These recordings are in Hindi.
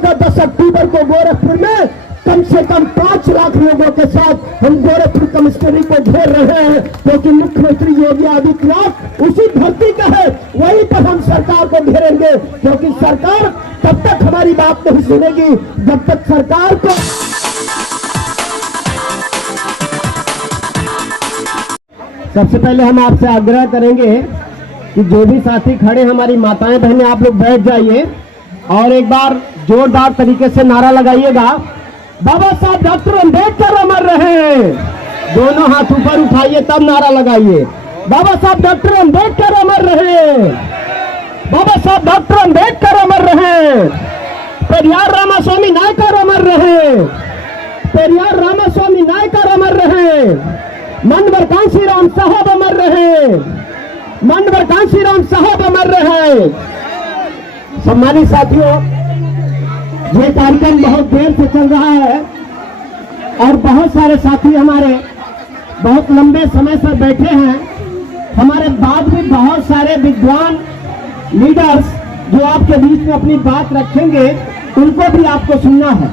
आएगा 10 अक्टूबर को गोरखपुर में कम से कम 5 लाख लोगों के साथ हम गोरखपुर कमिश्नरी को घेर रहे हैं, क्योंकि मुख्यमंत्री योगी आदित्यनाथ उसी धरती का है, वहीं पर हम सरकार को घेरेंगे। क्योंकि सरकार तब तक हमारी बात नहीं सुनेगी जब तक सरकार को सबसे पहले हम आपसे आग्रह करेंगे कि जो भी साथी खड़े हमारी माताएं बहनें, आप लोग बैठ जाइए और एक बार जोरदार तरीके से नारा लगाइएगा, बाबा साहब डॉक्टर अम्बेडकर अमर रहे। दोनों हाथ ऊपर उठाइए तब नारा लगाइए, बाबा साहब डॉक्टर अम्बेडकर अमर रहे, बाबा साहब डॉक्टर अम्बेडकर अमर रहे, पेरियार रामास्वामी नायकर अमर रहे, पेरियार रामास्वामी नायकर अमर रहे, मनवर कांशीराम साहब अमर रहे, मनवर कांशीराम साहब अमर रहे। सम्मानित साथियों, ये कार्यक्रम बहुत देर से चल रहा है और बहुत सारे साथी हमारे बहुत लंबे समय से बैठे हैं। हमारे बाद भी बहुत सारे विद्वान लीडर्स जो आपके बीच में अपनी बात रखेंगे, उनको भी आपको सुनना है।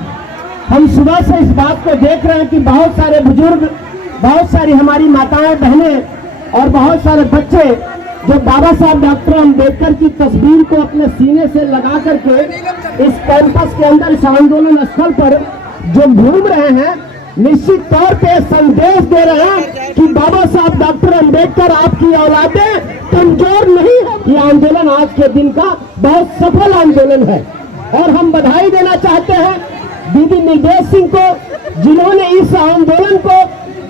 हम सुबह से इस बात को देख रहे हैं कि बहुत सारे बुजुर्ग, बहुत सारी हमारी माताएं बहनें और बहुत सारे बच्चे जो बाबा साहब डॉक्टर अम्बेडकर की तस्वीर को अपने सीने से लगा करके इस कैंपस के अंदर, इस आंदोलन स्थल पर जो घूम रहे हैं, निश्चित तौर पे संदेश दे रहे हैं कि बाबा साहब डॉक्टर अम्बेडकर आपकी औलादें कमजोर नहीं है। ये आंदोलन आज के दिन का बहुत सफल आंदोलन है और हम बधाई देना चाहते हैं दीदी निर्देश सिंह को, जिन्होंने इस आंदोलन को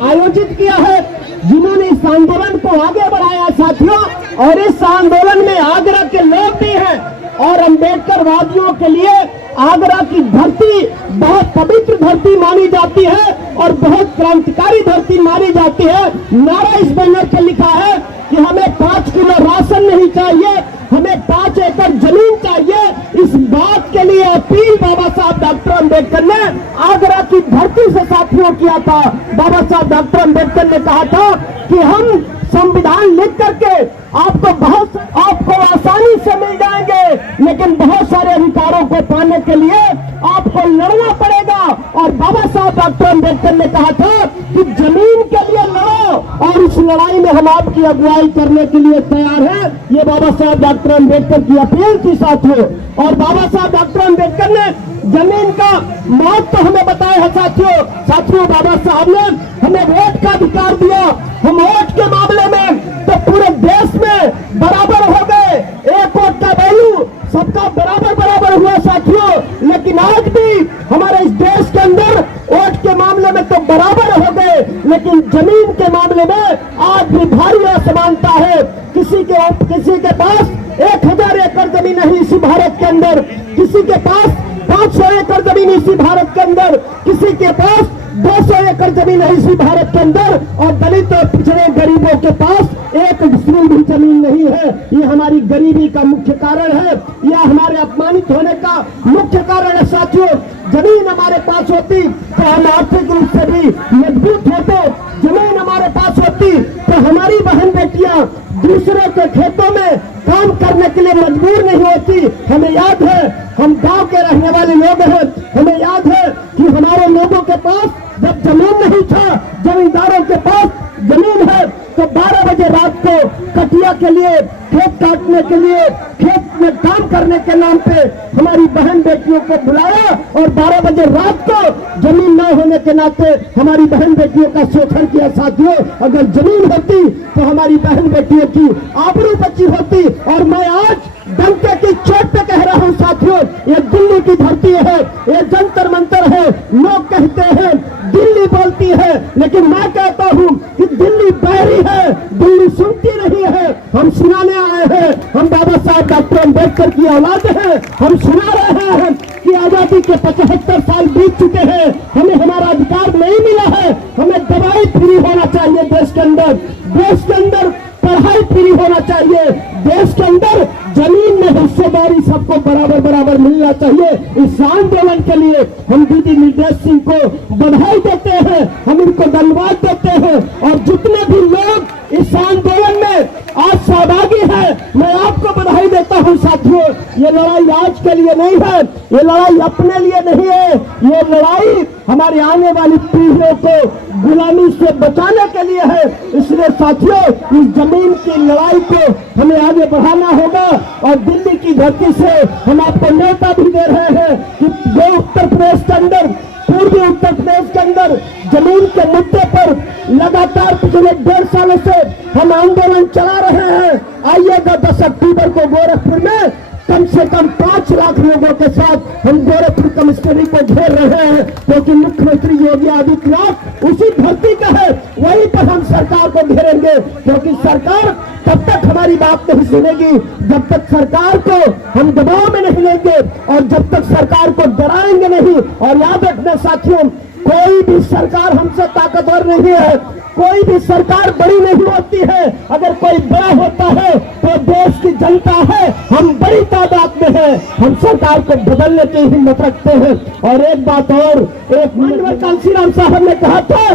आयोजित किया है, जिन्होंने इस आंदोलन को आगे बढ़ाया साथियों। और इस आंदोलन में आगरा के लोग भी हैं और अम्बेडकर वादियों के लिए आगरा की धरती बहुत पवित्र धरती मानी जाती है और बहुत क्रांतिकारी धरती मानी जाती है। नारा इस बैनर पर लिखा है कि हमें 5 किलो राशन नहीं चाहिए, हमें 5 एकड़ जमीन चाहिए। इस बात के लिए अपील बाबा साहब डॉक्टर अम्बेडकर ने आगरा की धरती से साथियों किया था। बाबा साहब डॉक्टर अम्बेडकर ने कहा था कि हम संविधान लिख करके आपको आसानी से मिल जाएंगे, लेकिन बहुत सारे अधिकारों को पाने के लिए आपको लड़ना पड़ेगा। और बाबा साहब डॉक्टर अम्बेडकर ने कहा था कि जमीन के लिए लड़ो और इस लड़ाई में हम आपकी अगुवाई करने के लिए तैयार हैं। ये बाबा साहब डॉक्टर अम्बेडकर की अपील थी साथियों। और बाबा साहब डॉक्टर अम्बेडकर ने जमीन का मौत तो हमें बताया है साथियों। बाबा साहब ने हमें वोट का अधिकार दिया। हम वोट के मामले में तो पूरे देश में बराबर हो गए, एक वोट का वैल्यू सबका बराबर हुआ साथियों। लेकिन आज भी हमारे इस देश के अंदर वोट के मामले में तो बराबर हो गए, लेकिन जमीन के मामले में आज भी भारी असमानता है। किसी के पास 1000 एकड़ जमीन नहीं इसी भारत के अंदर, किसी के पास 500 एकड़ जमीन इसी भारत के अंदर, किसी के पास 200 एकड़ जमीन है इसी भारत के अंदर, और दलित और पिछड़े गरीबों के पास 1 डिसमिल भी जमीन नहीं है। ये हमारी गरीबी का मुख्य कारण है, यह हमारे अपमानित होने का मुख्य कारण है साथियों। जमीन हमारे पास होती तो हम आर्थिक रूप से भी मजबूत होते। जमीन हमारे पास होती तो हमारी बहन बेटियां दूसरों के खेतों में काम करने के लिए मजबूर नहीं होती। हमें याद है, हम गांव के रहने वाले लोग हैं, हमें याद है कि हमारे लोगों के पास जब जमीन नहीं था, जमींदारों के पास जमीन है तो 12 बजे रात को कटिया के लिए, खेत काटने के लिए, खेत में काम करने के नाम पे हमारी बहन बेटियों को बुलाया और 12 बजे रात को जमीन न होने के नाते हमारी बहन बेटियों का शोषण किया साथियों। अगर जमीन होती तो हमारी बहन बेटियों की आबरू बची होती। और मैं आज डंके की चोट पे कह रहा हूँ साथियों, ये दिल्ली की धरती है, ये जंतर मंतर है। लोग कहते हैं दिल्ली बोलती है, लेकिन मैं कहता हूँ कि दिल्ली बहरी है, दिल्ली सुनती नहीं है। हम सुनाने आए हैं, हम बाबा साहब डॉक्टर अम्बेडकर की औलाद हैं। हम सुना रहे हैं कि आजादी के 75 साल बीत चुके हैं, हमें हमारा अधिकार नहीं मिला है। हमें दवाई फ्री होना चाहिए देश के अंदर, देश के अंदर पढ़ाई फ्री होना चाहिए, देश के अंदर जमीन में हिस्सेदारी सबको बराबर मिलना चाहिए। इस आंदोलन के लिए हम दीदी निर्देश सिंह को बधाई देते हैं, हम इनको धन्यवाद देते हैं। और जितने भी लोग इस आंदोलन में आज सहभागी हैं, मैं आपको बधाई देता हूं साथियों। ये लड़ाई आज के लिए नहीं है, ये लड़ाई अपने लिए नहीं है, ये लड़ाई हमारी आने वाली पीढ़ियों को गुलामी से बचाने के लिए है। इसलिए साथियों, इस जमीन की लड़ाई को हमें आगे बढ़ाना होगा और दिल्ली की धरती से हम आपको न्योता भी दे रहे हैं कि जो उत्तर प्रदेश के अंदर, पूर्वी उत्तर प्रदेश के अंदर जमीन के मुद्दे पर लगातार पिछले 1.5 सालों से हम आंदोलन चला रहे हैं। आइएगा 10 अक्टूबर को गोरखपुर में कम से कम 5 लाख लोगों के साथ हम गोरखपुर कमिश्नरी को घेर रहे हैं, क्योंकि मुख्यमंत्री योगी आदित्यनाथ उसी धरती का है, वहीं पर हम सरकार को घेरेंगे। क्योंकि सरकार तब तक हमारी बात नहीं सुनेगी जब तक सरकार को हम दबाव में नहीं लेंगे और जब तक सरकार को डराएंगे नहीं। और याद रखना साथियों, कोई भी सरकार हमसे ताकतवर नहीं है, कोई भी सरकार बड़ी नहीं होती है। अगर कोई बड़ा होता है तो देश की जनता है, हम बड़ी तादाद में हैं, हम सरकार को बदलने की हिम्मत रखते हैं। और एक बात और, एक माननीय कांशीराम साहब ने कहा था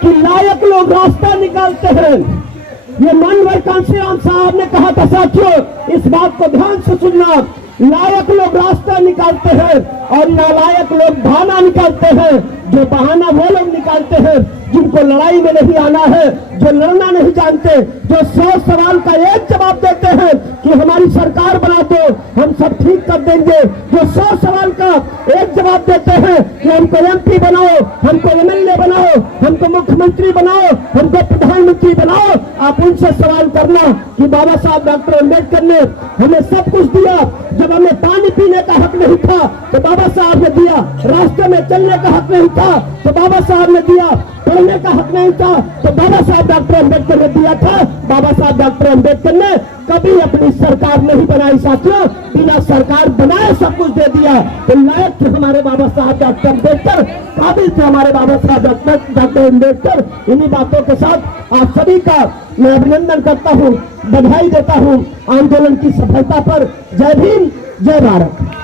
कि लायक लोग रास्ता निकालते हैं। ये माननीय कांशीराम साहब ने कहा था साथियों, इस बात को ध्यान से सुनना, लायक लोग रास्ता निकालते हैं और नालायक लोग बहाना निकालते हैं। जो बहाना वो लोग निकालते हैं जिनको लड़ाई में नहीं आना है, जो लड़ना नहीं जानते, जो 100 सवाल का एक जवाब देते हैं कि हमारी सरकार बना दो, हम सब ठीक कर देंगे। जो 100 सवाल का एक जवाब देते हैं कि हमको MP बनाओ, हमको MLA बनाओ, हमको मुख्यमंत्री बनाओ, हमको प्रधानमंत्री बनाओ, आप उनसे सवाल करना कि बाबा साहब डॉक्टर अम्बेडकर ने हमें सब कुछ दिया। जब हमें पानी पीने का हक नहीं था तो बाबा साहब ने दिया, रास्ते में चलने का हक नहीं था तो बाबा साहब ने दिया, पढ़ने का हक नहीं था तो बाबा साहब डॉक्टर अम्बेडकर ने दिया था। बाबा साहब डॉक्टर अम्बेडकर ने कभी अपनी सरकार नहीं बनाई साथियों, बिना सरकार बनाए सब कुछ दे दिया। तो लायक थे हमारे बाबा साहब डॉक्टर अम्बेडकर, काबिल थे हमारे बाबा साहब डॉक्टर अम्बेडकर। इन्हीं बातों के साथ आप सभी का मैं अभिनंदन करता हूँ, बधाई देता हूँ आंदोलन की सफलता पर। जय भीम, जय भारत।